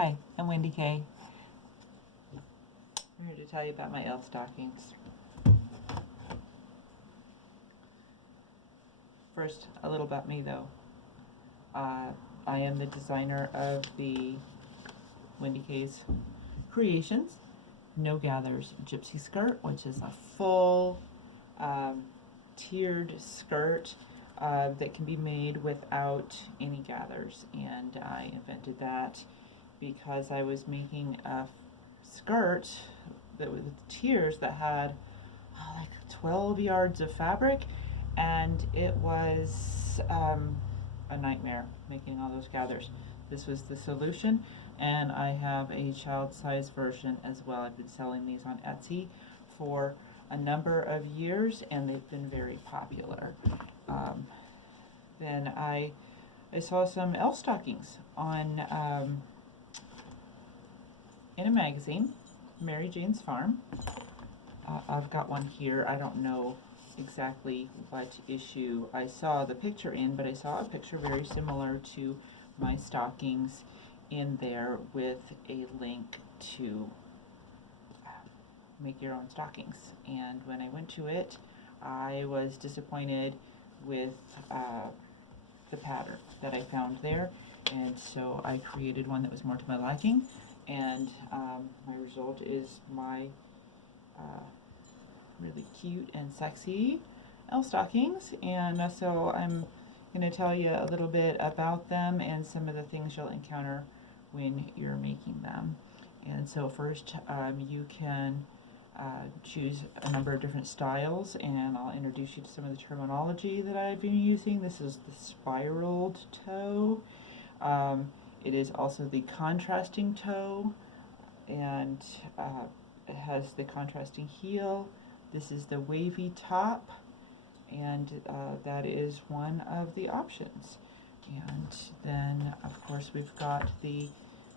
Hi, I'm Wendy Kay. I'm here to tell you about my elf stockings. First, a little about me though. I am the designer of the Wendy Kay's Creations No Gathers Gypsy Skirt, which is a full tiered skirt that can be made without any gathers. And I invented that because I was making a skirt that with tiers that had like 12 yards of fabric, and it was a nightmare making all those gathers. This was the solution, and I have a child size version as well. I've been selling these on Etsy for a number of years, and they've been very popular. Then I saw some elf stockings on in a magazine, Mary Jane's Farm. I've got one here. I don't know exactly what issue I saw the picture in, but I saw a picture very similar to my stockings in there with a link to make your own stockings. And when I went to it, I was disappointed with the pattern that I found there, and so I created one that was more to my liking, and my result is my really cute and sexy elf stockings. And so I'm going to tell you a little bit about them and some of the things you'll encounter when you're making them. And so first, you can choose a number of different styles, and I'll introduce you to some of the terminology that I've been using. This is the spiraled toe. It is also the contrasting toe, and it has the contrasting heel. This is the wavy top, and that is one of the options. And then, of course, we've got the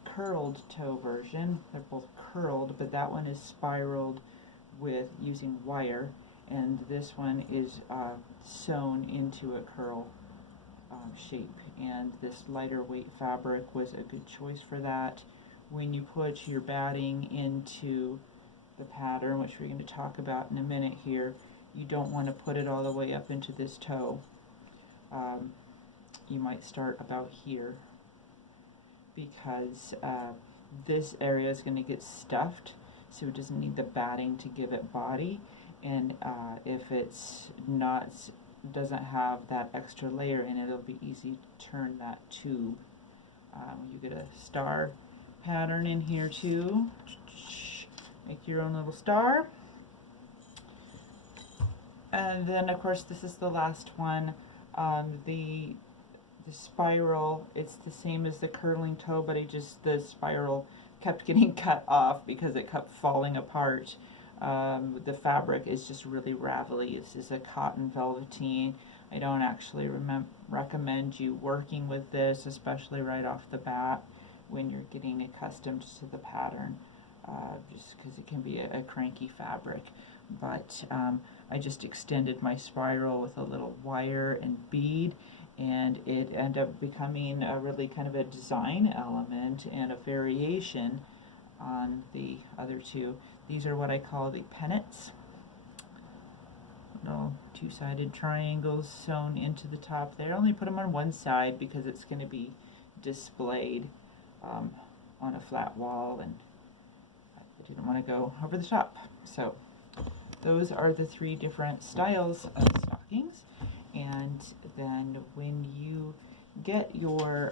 curled toe version. They're both curled, but that one is spiraled with using wire, and this one is sewn into a curl shape. And this lighter weight fabric was a good choice for that. When you put your batting into the pattern, which we're going to talk about in a minute here, you don't want to put it all the way up into this toe. You might start about here, because this area is going to get stuffed, so it doesn't need the batting to give it body. And if it's not, doesn't have that extra layer in it, it'll be easy to turn that tube. You get a star pattern in here too. Make your own little star. And then, of course, this is the last one. The spiral, it's the same as the curling toe, but the spiral kept getting cut off because it kept falling apart. The fabric is just really ravelly. This is a cotton velveteen. I don't actually recommend you working with this, especially right off the bat when you're getting accustomed to the pattern, just because it can be a cranky fabric. But I just extended my spiral with a little wire and bead, and it ended up becoming a really kind of a design element and a variation on the other two. These are what I call the pennants. Little two-sided triangles sewn into the top there. I only put them on one side because it's going to be displayed on a flat wall, and I didn't want to go over the top. So those are the three different styles of stockings. And then when you get your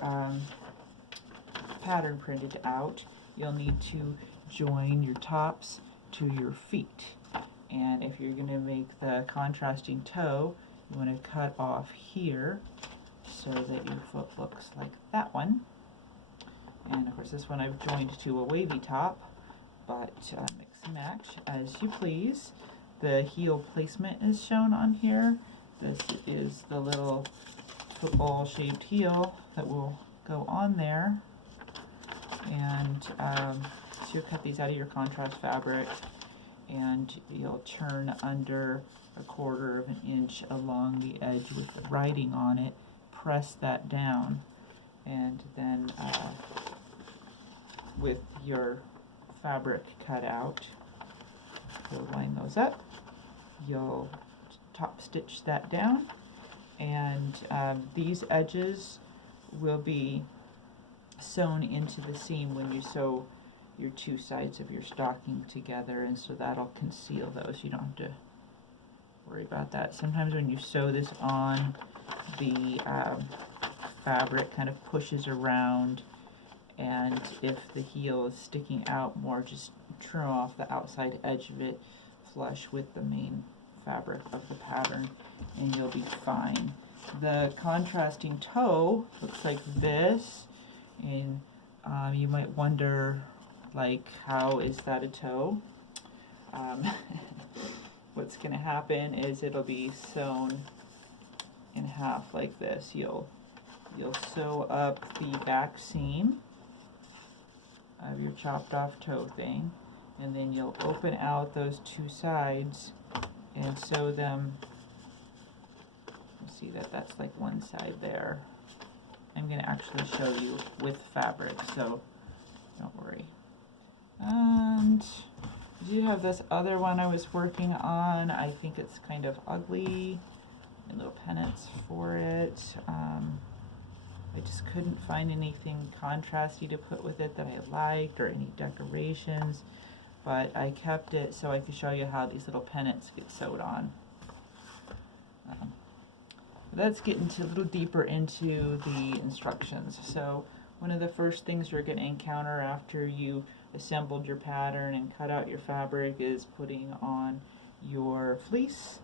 pattern printed out, you'll need to join your tops to your feet. And if you're going to make the contrasting toe, you want to cut off here so that your foot looks like that one. And of course this one I've joined to a wavy top, but mix and match as you please. The heel placement is shown on here. This is the little football shaped heel that will go on there. And so you'll cut these out of your contrast fabric, and you'll turn under 1/4 of an inch along the edge with the writing on it. Press that down, and then with your fabric cut out. You'll line those up. You'll top stitch that down, and these edges will be sewn into the seam when you sew your two sides of your stocking together, and so that'll conceal those. You don't have to worry about that. Sometimes when you sew this on, the fabric kind of pushes around, and if the heel is sticking out more, just trim off the outside edge of it flush with the main fabric of the pattern, and you'll be fine. The contrasting toe looks like this, and you might wonder, like, how is that a toe? What's going to happen is it'll be sewn in half like this. You'll sew up the back seam of your chopped off toe thing, and then you'll open out those two sides and sew them. You see that that's like one side there. I'm going to actually show you with fabric, so don't worry. And I do have this other one I was working on. I think it's kind of ugly, and little pennants for it. I just couldn't find anything contrasty to put with it that I liked, or any decorations, but I kept it so I could show you how these little pennants get sewed on. Let's get into a little deeper into the instructions. So one of the first things you're going to encounter after you assembled your pattern and cut out your fabric is putting on your fleece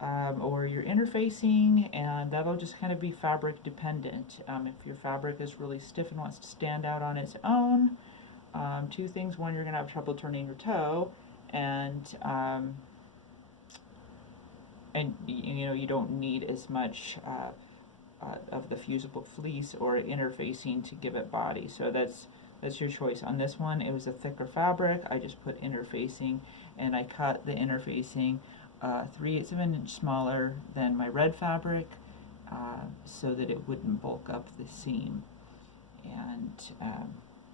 or your interfacing, and that'll just kind of be fabric dependent. If your fabric is really stiff and wants to stand out on its own, two things: one, you're going to have trouble turning your toe, and you know, you don't need as much of the fusible fleece or interfacing to give it body. So that's your choice. On this one, it was a thicker fabric. I just put interfacing, and I cut the interfacing 3/8 of an inch smaller than my red fabric, so that it wouldn't bulk up the seam. And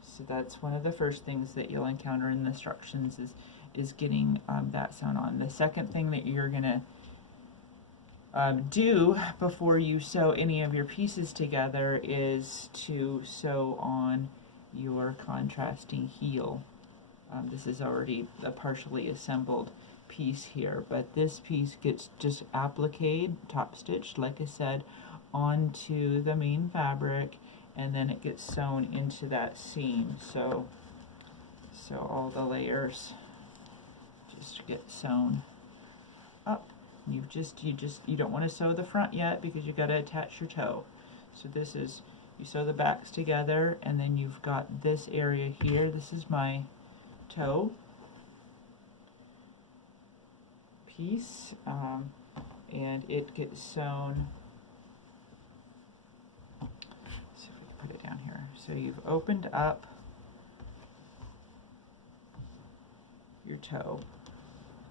so that's one of the first things that you'll encounter in the instructions is getting that sewn on. The second thing that you're gonna do before you sew any of your pieces together is to sew on your contrasting heel. This is already a partially assembled piece here, but this piece gets just appliqued, top stitched, like I said, onto the main fabric, and then it gets sewn into that seam. So all the layers just get sewn up. You don't want to sew the front yet because you got to attach your toe. So this is, you sew the backs together, and then you've got this area here. This is my toe piece, and it gets sewn. See if we can put it down here. So you've opened up your toe,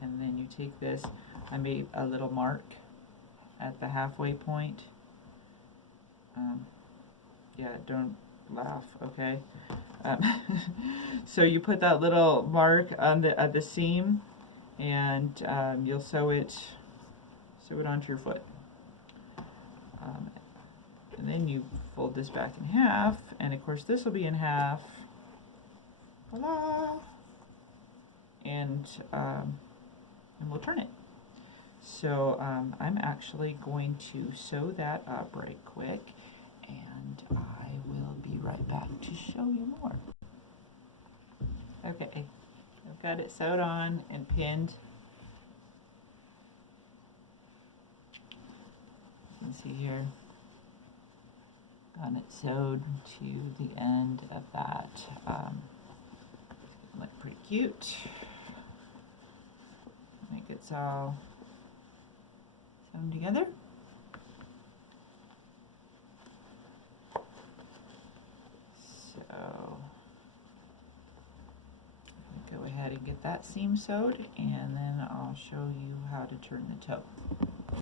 and then you take this. I made a little mark at the halfway point. Yeah, don't laugh, okay? So you put that little mark on the seam, and you'll sew it onto your foot. And then you fold this back in half, and of course this will be in half. Voila! And we'll turn it. So I'm actually going to sew that up right quick, and I will be right back to show you more. Okay, I've got it sewed on and pinned. You can see here, got it sewed to the end of that. Look pretty cute. I think it's all sewn together. So go ahead and get that seam sewed, and then I'll show you how to turn the toe.